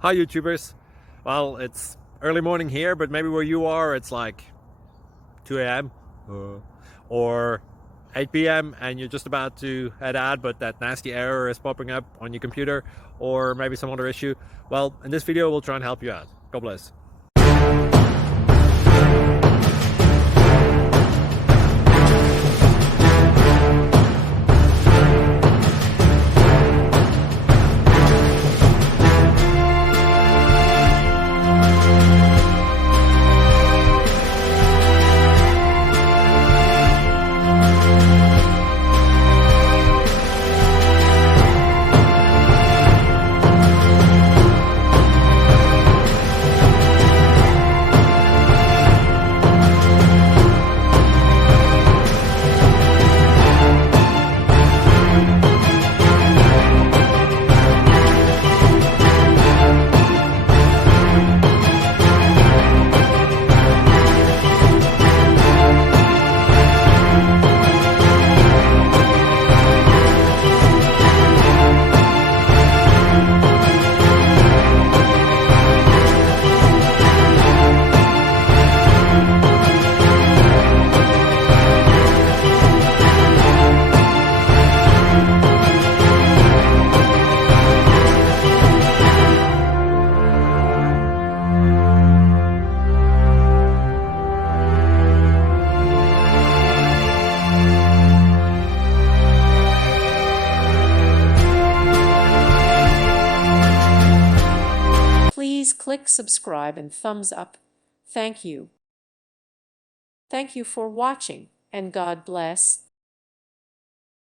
Hi YouTubers. Well, it's early morning here, but maybe where you are it's like 2 a.m. or 8 p.m. and you're just about to head out, but that nasty error is popping up on your computer, or maybe some other issue. Well, in this video we'll try and help you out. God bless. Please click subscribe and thumbs up. Thank you. Thank you for watching, and God bless.